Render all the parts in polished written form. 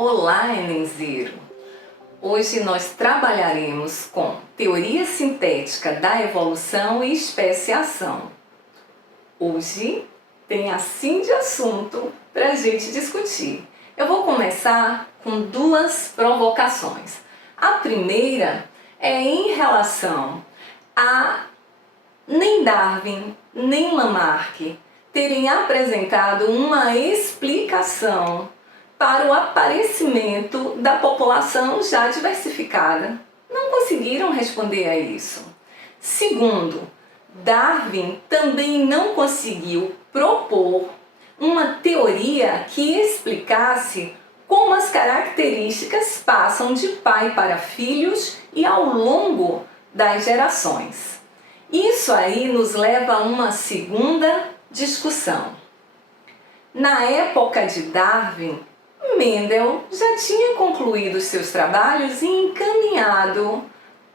Olá, Enemzeiro! Hoje nós trabalharemos com teoria sintética da evolução e especiação. Hoje tem assim de assunto para a gente discutir. Eu vou começar com duas provocações. A primeira é em relação a nem Darwin nem Lamarck terem apresentado uma explicação para o aparecimento da população já diversificada. Não conseguiram responder a isso. Segundo, Darwin também não conseguiu propor uma teoria que explicasse como as características passam de pai para filhos e ao longo das gerações. Isso aí nos leva a uma segunda discussão. Na época de Darwin, Mendel já tinha concluído seus trabalhos e encaminhado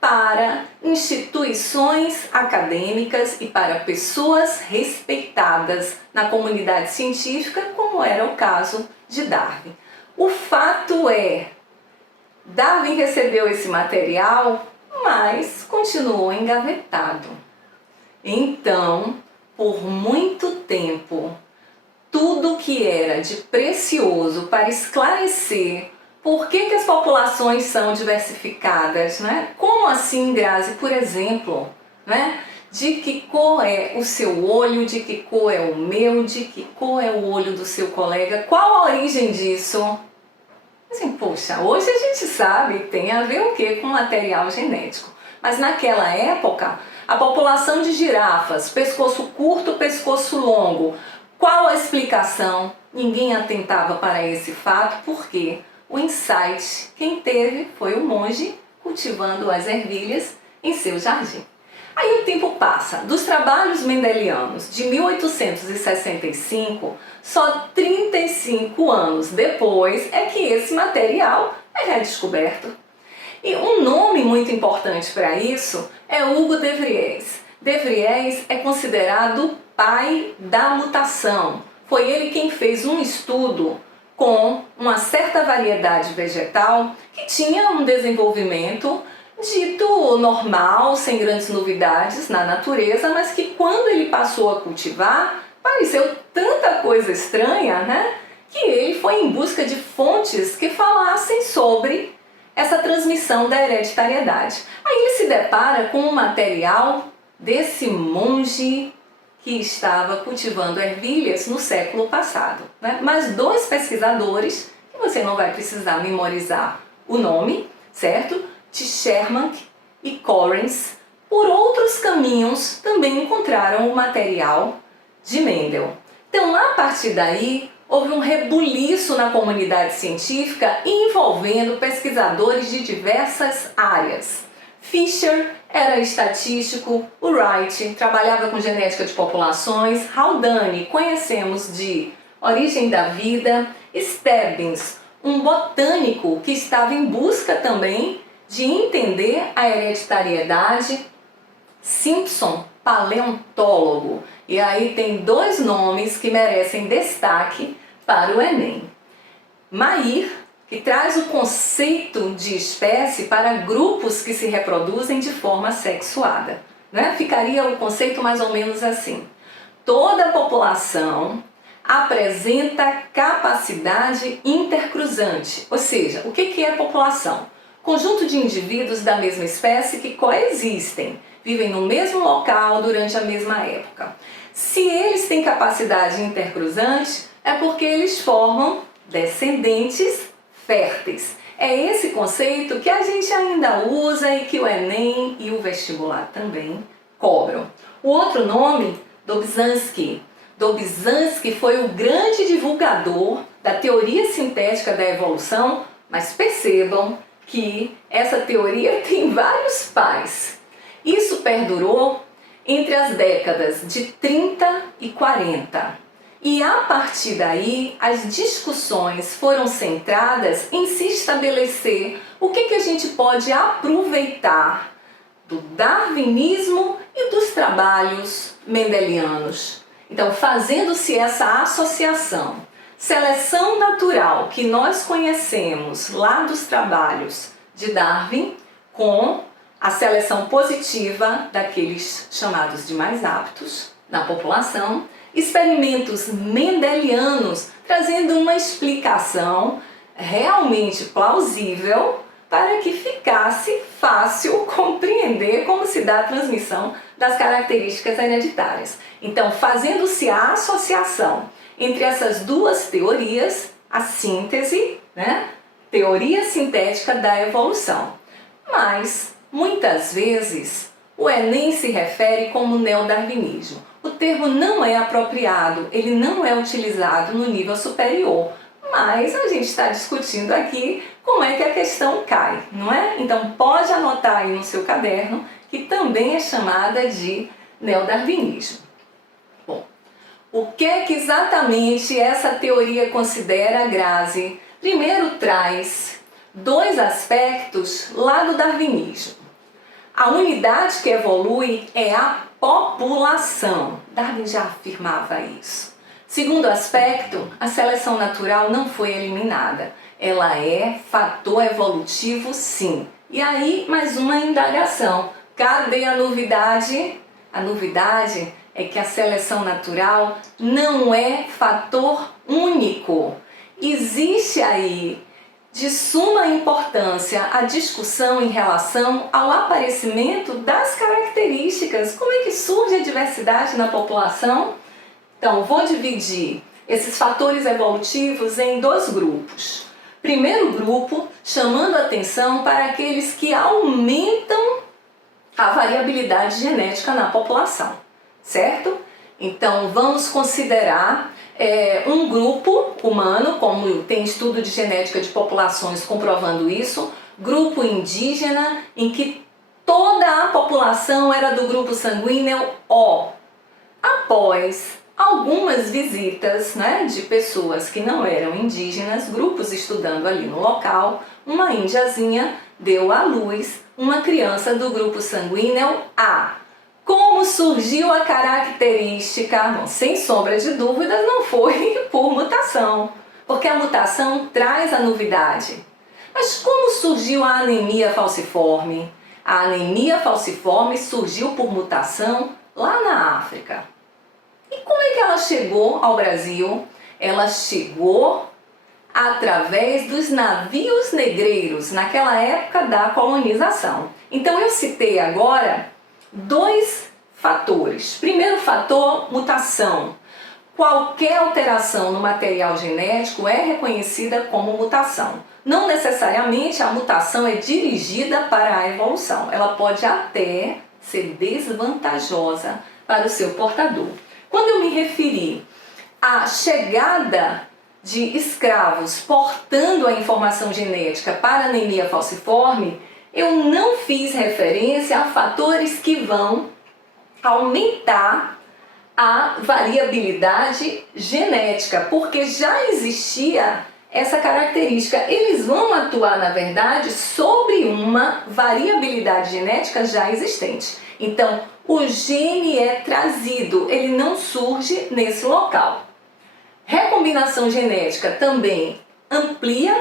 para instituições acadêmicas e para pessoas respeitadas na comunidade científica, como era o caso de Darwin. O fato é, Darwin recebeu esse material, mas continuou engavetado. Então, por muito tempo, tudo que era de precioso para esclarecer por que as populações são diversificadas, né? Como assim, Grazi, por exemplo, né? De que cor é o seu olho, de que cor é o meu, de que cor é o olho do seu colega, qual a origem disso? Assim, poxa, hoje a gente sabe, tem a ver o que com material genético, mas naquela época, a população de girafas, pescoço curto, pescoço longo, qual a explicação? Ninguém atentava para esse fato, porque o insight quem teve foi o monge cultivando as ervilhas em seu jardim. Aí o tempo passa. Dos trabalhos mendelianos de 1865, só 35 anos depois é que esse material é redescoberto. E um nome muito importante para isso é Hugo de Vries. De Vries é considerado o pai da mutação. Foi ele quem fez um estudo com uma certa variedade vegetal que tinha um desenvolvimento dito normal, sem grandes novidades na natureza, mas que quando ele passou a cultivar, pareceu tanta coisa estranha, né? Que ele foi em busca de fontes que falassem sobre essa transmissão da hereditariedade. Aí ele se depara com um material desse monge que estava cultivando ervilhas no século passado, né? Mas dois pesquisadores, que você não vai precisar memorizar o nome, certo? Sherman e Correns, por outros caminhos também encontraram o material de Mendel. Então, a partir daí, houve um rebuliço na comunidade científica envolvendo pesquisadores de diversas áreas. Fisher era estatístico, o Wright trabalhava com genética de populações, Haldane conhecemos de origem da vida, Stebbins, um botânico que estava em busca também de entender a hereditariedade, Simpson, paleontólogo. E aí tem dois nomes que merecem destaque para o Enem. Mayr, que traz o conceito de espécie para grupos que se reproduzem de forma sexuada, né? Ficaria o conceito mais ou menos assim: toda a população apresenta capacidade intercruzante, ou seja, o que é população? Conjunto de indivíduos da mesma espécie que coexistem, vivem no mesmo local durante a mesma época. Se eles têm capacidade intercruzante, é porque eles formam descendentes férteis. É esse conceito que a gente ainda usa e que o Enem e o vestibular também cobram. O outro nome, Dobzhansky. Dobzhansky foi o grande divulgador da teoria sintética da evolução, mas percebam que essa teoria tem vários pais. Isso perdurou entre as décadas de 30 e 40. E a partir daí, as discussões foram centradas em se estabelecer o que a gente pode aproveitar do darwinismo e dos trabalhos mendelianos. Então, fazendo-se essa associação, seleção natural que nós conhecemos lá dos trabalhos de Darwin com a seleção positiva daqueles chamados de mais aptos na população, experimentos mendelianos trazendo uma explicação realmente plausível para que ficasse fácil compreender como se dá a transmissão das características hereditárias. Então, fazendo-se a associação entre essas duas teorias, a síntese, teoria sintética da evolução. Mas, muitas vezes, o Enem se refere como neodarwinismo. O termo não é apropriado, ele não é utilizado no nível superior, mas a gente está discutindo aqui como é que a questão cai, não é? Então pode anotar aí no seu caderno que também é chamada de neodarwinismo. Bom, o que é que exatamente essa teoria considera, Grazi? Primeiro traz dois aspectos lá do darwinismo. A unidade que evolui é a população. Darwin já afirmava isso. Segundo aspecto, a seleção natural não foi eliminada. Ela é fator evolutivo, sim. E aí, mais uma indagação. Cadê a novidade? A novidade é que a seleção natural não é fator único. Existe aí, de suma importância, a discussão em relação ao aparecimento das características. Como é que surge a diversidade na população? Então, vou dividir esses fatores evolutivos em dois grupos. Primeiro grupo, chamando atenção para aqueles que aumentam a variabilidade genética na população, certo? Então, vamos considerar um grupo humano, como tem estudo de genética de populações comprovando isso, grupo indígena, em que toda a população era do grupo sanguíneo O. Após algumas visitas de pessoas que não eram indígenas, grupos estudando ali no local, uma índiazinha deu à luz uma criança do grupo sanguíneo A. Como surgiu a característica? Bom, sem sombra de dúvidas, não foi por mutação, porque a mutação traz a novidade. Mas como surgiu a anemia falciforme? A anemia falciforme surgiu por mutação lá na África. E como é que ela chegou ao Brasil? Ela chegou através dos navios negreiros, naquela época da colonização. Então eu citei agora dois fatores. Primeiro fator, mutação. Qualquer alteração no material genético é reconhecida como mutação. Não necessariamente a mutação é dirigida para a evolução. Ela pode até ser desvantajosa para o seu portador. Quando eu me referi à chegada de escravos portando a informação genética para a anemia falciforme, eu não fiz referência a fatores que vão aumentar a variabilidade genética, porque já existia essa característica. Eles vão atuar, na verdade, sobre uma variabilidade genética já existente. Então, o gene é trazido, ele não surge nesse local. Recombinação genética também amplia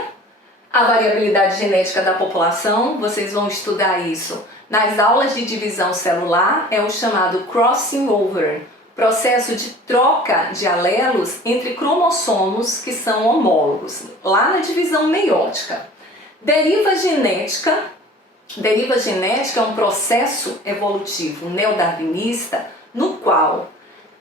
a variabilidade genética da população. Vocês vão estudar isso nas aulas de divisão celular, é o chamado crossing over, processo de troca de alelos entre cromossomos que são homólogos, lá na divisão meiótica. Deriva genética é um processo evolutivo neodarwinista no qual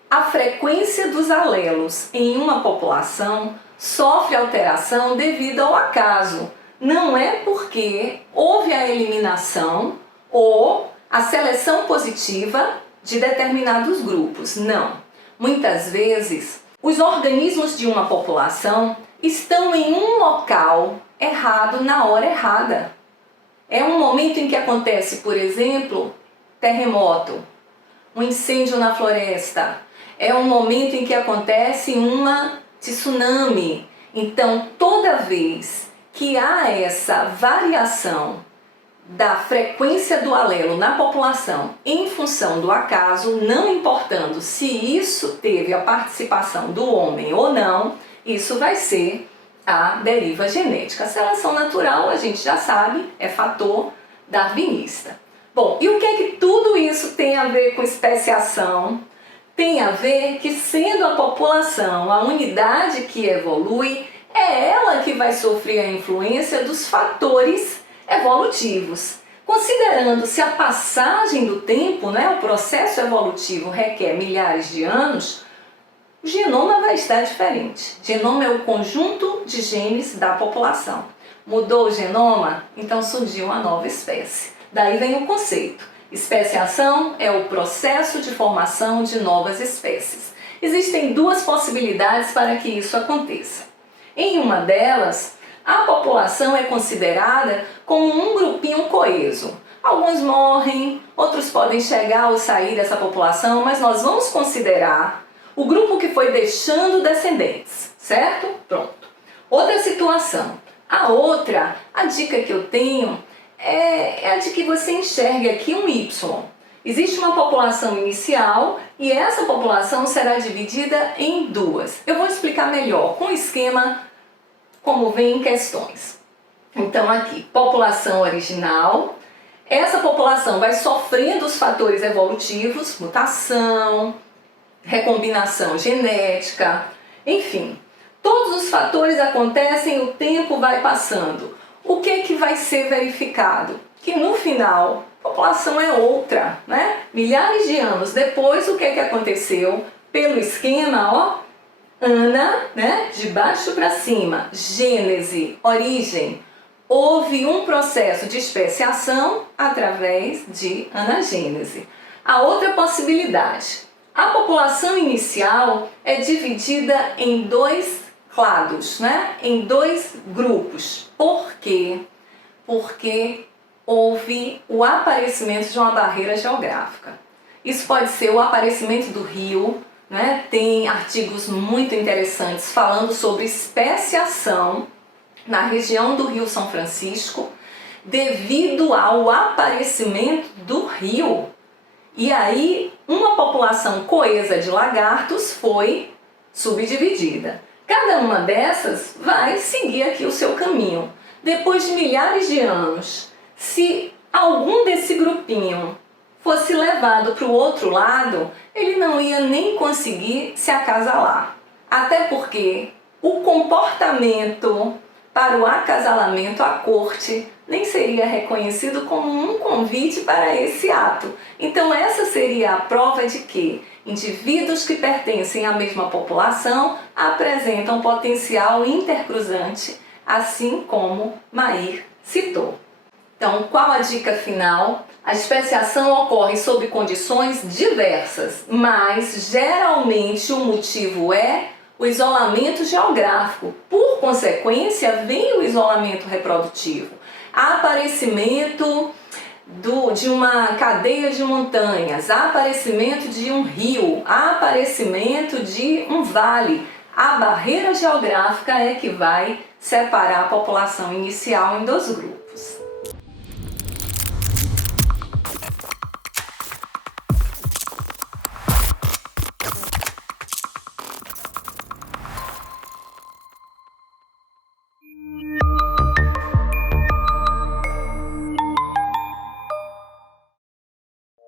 a frequência dos alelos em uma população sofre alteração devido ao acaso. Não é porque houve a eliminação ou a seleção positiva de determinados grupos. Não. Muitas vezes, os organismos de uma população estão em um local errado na hora errada. É um momento em que acontece, por exemplo, terremoto, um incêndio na floresta. É um momento em que acontece uma tsunami. Então, toda vez que há essa variação da frequência do alelo na população em função do acaso, não importando se isso teve a participação do homem ou não, isso vai ser a deriva genética. A seleção natural, a gente já sabe, é fator darwinista. Bom, e o que é que tudo isso tem a ver com especiação? Tem a ver que, sendo a população a unidade que evolui, é ela que vai sofrer a influência dos fatores evolutivos. Considerando-se a passagem do tempo, né, o processo evolutivo requer milhares de anos, o genoma vai estar diferente. Genoma é o conjunto de genes da população. Mudou o genoma, então surgiu uma nova espécie. Daí vem o conceito. Especiação é o processo de formação de novas espécies. Existem duas possibilidades para que isso aconteça. Em uma delas, a população é considerada como um grupinho coeso. Alguns morrem, outros podem chegar ou sair dessa população, mas nós vamos considerar o grupo que foi deixando descendentes, certo? Pronto. Outra situação. A dica que eu tenho é a de que você enxergue aqui um Y. Existe uma população inicial e essa população será dividida em duas. Eu vou explicar melhor com o esquema como vem em questões. Então aqui, população original. Essa população vai sofrendo os fatores evolutivos, mutação, recombinação genética, enfim. Todos os fatores acontecem, o tempo vai passando. O que vai ser verificado? Que no final, a população é outra, né? Milhares de anos depois, o que aconteceu? Pelo esquema, ó, Ana, né? De baixo para cima, gênese, origem. Houve um processo de especiação através de anagênese. A outra possibilidade, a população inicial é dividida em dois clados, né? Em dois grupos. Por quê? Porque houve o aparecimento de uma barreira geográfica. Isso pode ser o aparecimento do rio, né? Tem artigos muito interessantes falando sobre especiação na região do Rio São Francisco, devido ao aparecimento do rio. E aí, uma população coesa de lagartos foi subdividida. Cada uma dessas vai seguir aqui o seu caminho. Depois de milhares de anos, se algum desse grupinho fosse levado para o outro lado, ele não ia nem conseguir se acasalar. Até porque o comportamento para o acasalamento, a corte, nem seria reconhecido como um convite para esse ato. Então essa seria a prova de que indivíduos que pertencem à mesma população apresentam potencial intercruzante, assim como Mair citou. Então, qual a dica final? A especiação ocorre sob condições diversas, mas geralmente o motivo é o isolamento geográfico. Por consequência, vem o isolamento reprodutivo. Aparecimento de uma cadeia de montanhas, aparecimento de um rio, aparecimento de um vale. A barreira geográfica é que vai separar a população inicial em dois grupos.